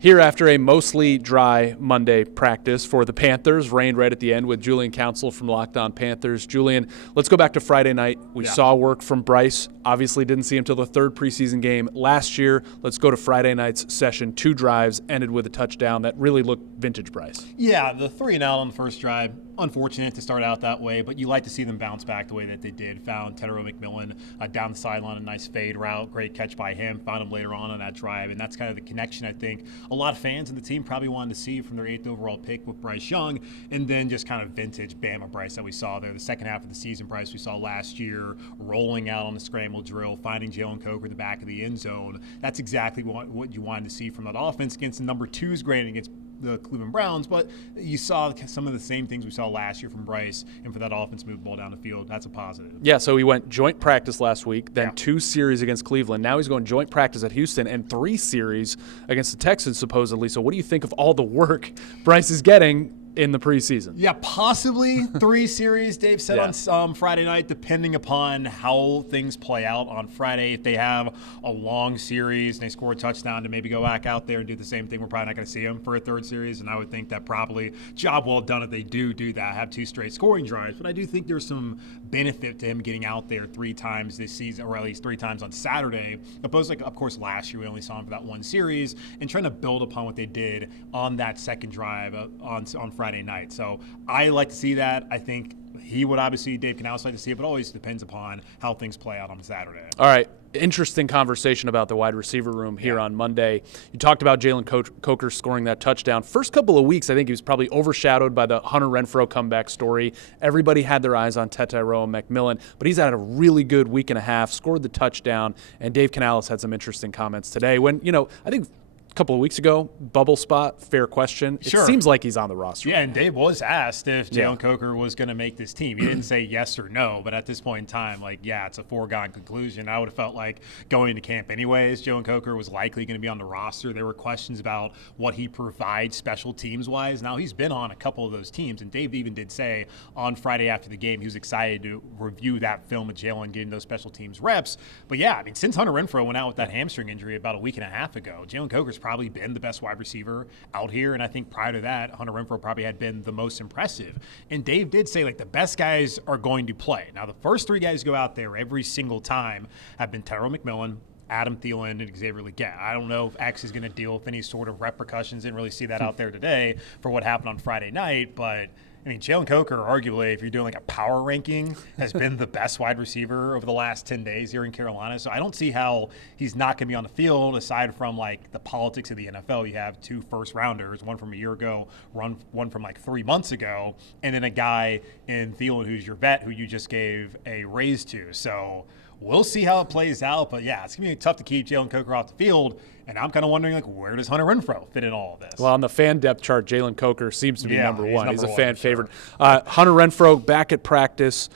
Here after a mostly dry Monday practice for the Panthers, rained right at the end with Julian Council from LockedOn Panthers. Julian, let's go back to Friday night. We saw work from Brice. Obviously didn't see him till the third preseason game last year. Let's go to Friday night's session. 2 drives, ended with a touchdown that really looked vintage Brice. Yeah, the 3-and-out on the first drive, unfortunate to start out that way, but you like to see them bounce back the way that they did. Found Tetairoa McMillan down the sideline, a nice fade route, great catch by him. Found him later on that drive, and that's kind of the connection I think a lot of fans in the team probably wanted to see from their 8th overall pick with Bryce Young, and then just kind of vintage Bama Brice that we saw there. The second half of the season Brice we saw last year, rolling out on the scramble drill, finding Jalen Coker in the back of the end zone. That's exactly what you wanted to see from that offense against the number 2s grade against the Cleveland Browns, but you saw some of the same things we saw last year from Brice, and for that offense to move the ball down the field, that's a positive. Yeah, so he went joint practice last week, then 2 series against Cleveland. Now he's going joint practice at Houston and 3 series against the Texans, supposedly. So what do you think of all the work Brice is getting in the preseason? Yeah, possibly 3 series, Dave said on Friday night, depending upon how things play out on Friday. If they have a long series and they score a touchdown to maybe go back out there and do the same thing, we're probably not going to see him for a 3rd series, and I would think that probably job well done if they do that, have 2 straight scoring drives. But I do think there's some benefit to him getting out there 3 times this season, or at least 3 times on Saturday, opposed to, of course, last year we only saw him for that 1 series, and trying to build upon what they did on that second drive on Friday night. So I like to see that. I think he would obviously, Dave can also like to see it, but always depends upon how things play out on Saturday. All right. Interesting conversation about the wide receiver room here on Monday. You talked about Jalen Coker scoring that touchdown. First couple of weeks, I think he was probably overshadowed by the Hunter Renfrow comeback story. Everybody had their eyes on Tetairoa McMillan, but he's had a really good week and a half, scored the touchdown, and Dave Canales had some interesting comments today when, I think a couple of weeks ago, bubble spot, fair question. It seems like he's on the roster. Yeah, and Dave was asked if Jalen Coker was going to make this team. He didn't say yes or no, but at this point in time, it's a foregone conclusion. I would have felt like going into camp anyways, Jalen Coker was likely going to be on the roster. There were questions about what he provides special teams-wise. Now, he's been on a couple of those teams, and Dave even did say on Friday after the game he was excited to review that film of Jalen getting those special teams reps. But, since Hunter Renfrow went out with that hamstring injury about a week and a half ago, Jalen Coker's probably been the best wide receiver out here, and I think prior to that, Hunter Renfrow probably had been the most impressive. And Dave did say the best guys are going to play. Now, the first 3 guys who go out there every single time have been Tetairoa McMillan, Adam Thielen, and Xavier Legette. I don't know if X is going to deal with any sort of repercussions. Didn't really see that out there today for what happened on Friday night, but Jalen Coker, arguably, if you're doing a power ranking, has been the best wide receiver over the last 10 days here in Carolina. So I don't see how he's not going to be on the field, aside from the politics of the NFL. You have 2 first-rounders, one from a year ago, one from 3 months ago, and then a guy in Thielen who's your vet who you just gave a raise to. So we'll see how it plays out. But, it's going to be tough to keep Jalen Coker off the field. And I'm kind of wondering, where does Hunter Renfrow fit in all of this? Well, on the fan depth chart, Jalen Coker seems to be number one. He's a fan favorite. Hunter Renfrow back at practice.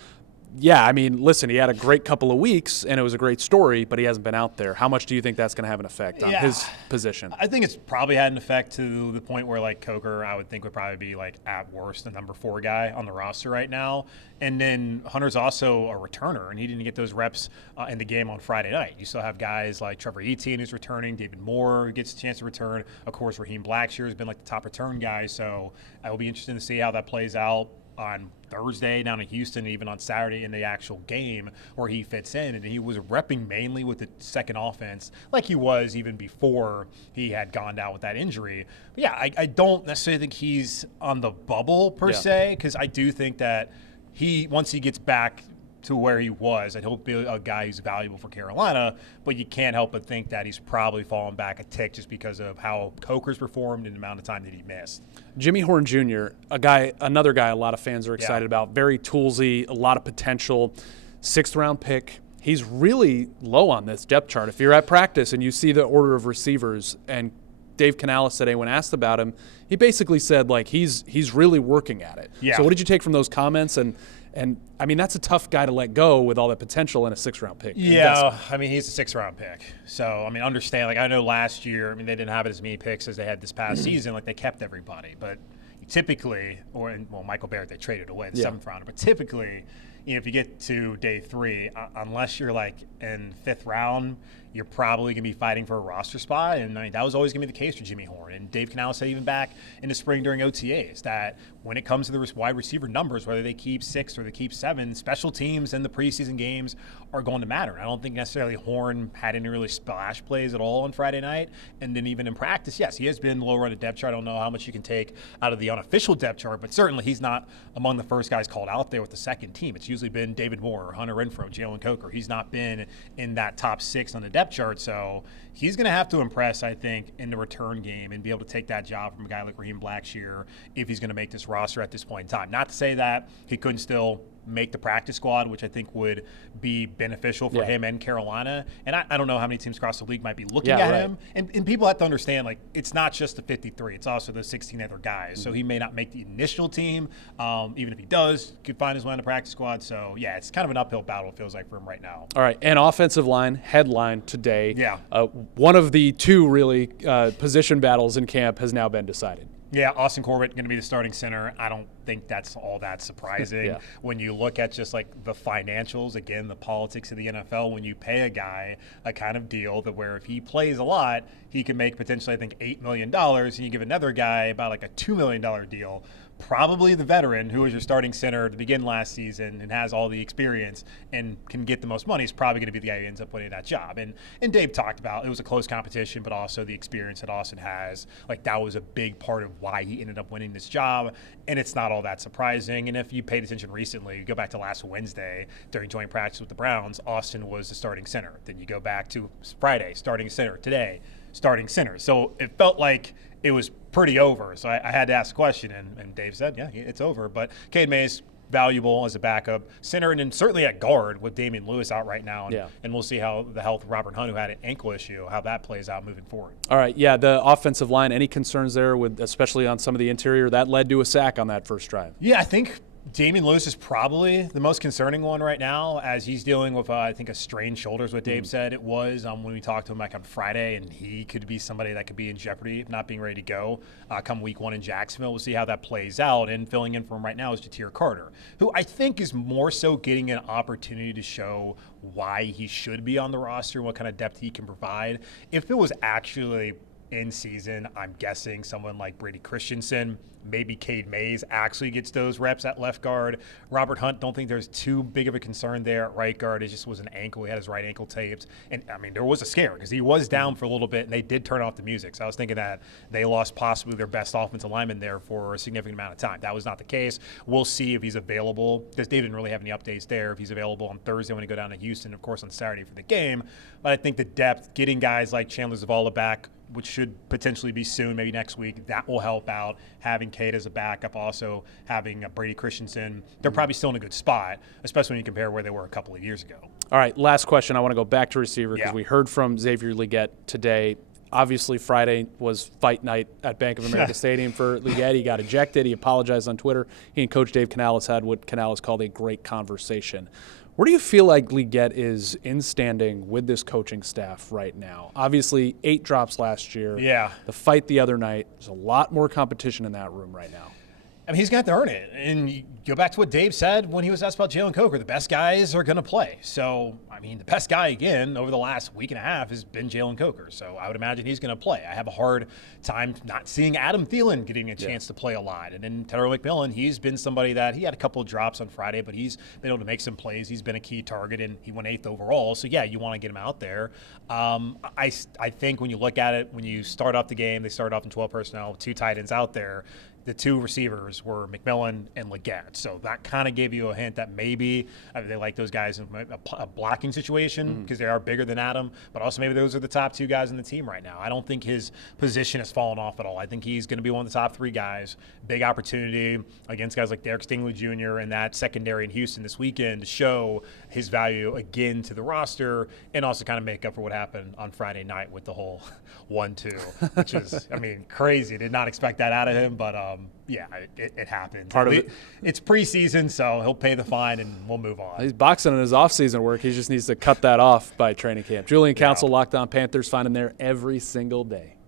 Yeah, listen, he had a great couple of weeks, and it was a great story, but he hasn't been out there. How much do you think that's going to have an effect on his position? I think it's probably had an effect to the point where, Coker, I would think, would probably be, at worst, the number 4 guy on the roster right now. And then Hunter's also a returner, and he didn't get those reps in the game on Friday night. You still have guys like Trevor Etienne who's returning, David Moore gets a chance to return. Of course, Raheem Blackshear has been, the top return guy, so I will be interested to see how that plays out on Thursday down in Houston, even on Saturday in the actual game where he fits in. And he was repping mainly with the second offense like he was even before he had gone down with that injury. But I don't necessarily think he's on the bubble per se, because I do think that once he gets back to where he was, that he'll be a guy who's valuable for Carolina, but you can't help but think that he's probably fallen back a tick just because of how Coker's performed and the amount of time that he missed. Jimmy Horn Jr., another guy a lot of fans are excited about, very toolsy, a lot of potential, 6th-round pick. He's really low on this depth chart. If you're at practice and you see the order of receivers, and Dave Canales today, when asked about him, he basically said he's really working at it. Yeah. So what did you take from those comments? And that's a tough guy to let go with all that potential in a 6th-round pick. Yeah, he's a 6th-round pick. So, understand, I know last year, they didn't have as many picks as they had this past season. They kept everybody. But typically, Michael Barrett, they traded away the 7th-rounder. But typically, if you get to day 3, unless you're in 5th round, you're probably going to be fighting for a roster spot. And I mean, that was always going to be the case for Jimmy Horn. And Dave Canales said even back in the spring during OTAs that when it comes to the wide receiver numbers, whether they keep 6 or they keep 7, special teams and the preseason games are going to matter. I don't think necessarily Horn had any really splash plays at all on Friday night. And then even in practice, yes, he has been lower on the depth chart. I don't know how much you can take out of the unofficial depth chart, but certainly he's not among the first guys called out there with the second team. It's usually been David Moore, Hunter Renfrow, Jalen Coker. He's not been in that top 6 on the depth chart. So he's going to have to impress, I think, in the return game and be able to take that job from a guy like Raheem Blackshear if he's going to make this roster at this point in time. Not to say that he couldn't still make the practice squad, which I think would be beneficial for him and Carolina. And I don't know how many teams across the league might be looking at him. And people have to understand, like, it's not just the 53. It's also the 16 other guys. So he may not make the initial team. Even if he does, could find his way on the practice squad. So, yeah, it's kind of an uphill battle, it feels like, for him right now. All right, and offensive line headline today. Yeah. One of the 2 really position battles in camp has now been decided. Yeah, Austin Corbett going to be the starting center. I don't think that's all that surprising. When you look at just like the financials, again, the politics of the NFL, when you pay a guy a kind of deal that where if he plays a lot, he can make potentially, I think, $8 million, and you give another guy about like a $2 million deal. Probably the veteran who was your starting center to begin last season and has all the experience and can get the most money is probably going to be the guy who ends up winning that job. And Dave talked about it was a close competition, but also the experience that Austin has. Like, that was a big part of why he ended up winning this job, and it's not all that surprising. And if you paid attention recently, you go back to last Wednesday during joint practice with the Browns, Austin was the starting center. Then you go back to Friday, starting center. Today, starting center. So it felt like it was pretty over. So I had to ask a question, and Dave said, yeah, it's over. But Cade Mays, valuable as a backup center, and then certainly at guard with Damian Lewis out right now. And we'll see how the health of Robert Hunt, who had an ankle issue, how that plays out moving forward. All right, yeah, the offensive line, any concerns there, with especially on some of the interior? That led to a sack on that first drive. Yeah, I think Damian Lewis is probably the most concerning one right now, as he's dealing with, I think, a strained shoulder, is what Dave said it was when we talked to him back on Friday, and he could be somebody that could be in jeopardy of not being ready to go come week 1 in Jacksonville. We'll see how that plays out, and filling in for him right now is Ja'Tyre Carter, who I think is more so getting an opportunity to show why he should be on the roster and what kind of depth he can provide. If it was actually in season, I'm guessing someone like Brady Christensen, maybe Cade Mays actually gets those reps at left guard. Robert Hunt, don't think there's too big of a concern there at right guard. It just was an ankle. He had his right ankle taped. And, I mean, there was a scare because he was down for a little bit, and they did turn off the music. So I was thinking that they lost possibly their best offensive lineman there for a significant amount of time. That was not the case. We'll see if he's available, because Dave didn't really have any updates there, if he's available on Thursday when he go down to Houston, of course, on Saturday for the game. But I think the depth, getting guys like Chandler Zavala back, which should potentially be soon, maybe next week, that will help out. Having Cade as a backup, also having Brady Christensen, they're probably still in a good spot, especially when you compare where they were a couple of years ago. All right, last question. I want to go back to receiver because we heard from Xavier Legette today. Obviously, Friday was fight night at Bank of America Stadium for Legette. He got ejected. He apologized on Twitter. He and Coach Dave Canales had what Canales called a great conversation. Where do you feel like Legette is in standing with this coaching staff right now? Obviously, 8 drops last year. Yeah. The fight the other night. There's a lot more competition in that room right now. I mean, he's going to have to earn it. And you go back to what Dave said when he was asked about Jalen Coker. The best guys are going to play. So, I mean, the best guy, again, over the last week and a half has been Jalen Coker. So I would imagine he's going to play. I have a hard time not seeing Adam Thielen getting a chance to play a lot. And then Tetairoa McMillan, he's been somebody that he had a couple of drops on Friday, but he's been able to make some plays. He's been a key target, and he went 8th overall. So, yeah, you want to get him out there. I think when you look at it, when you start off the game, they started off in 12 personnel with 2 tight ends out there. The 2 receivers were McMillan and Legette. So that kind of gave you a hint that maybe they like those guys in a blocking situation because they are bigger than Adam, but also maybe those are the top 2 guys in the team right now. I don't think his position has fallen off at all. I think he's going to be one of the top 3 guys. Big opportunity against guys like Derek Stingley Jr. and that secondary in Houston this weekend to show his value again to the roster and also kind of make up for what happened on Friday night with the whole 1-2, which is, I mean, crazy. Did not expect that out of him, but yeah, it happened. Part of it. It's preseason, so he'll pay the fine and we'll move on. He's boxing in his offseason work. He just needs to cut that off by training camp. Julian Council, Lockdown Panthers, find him there every single day.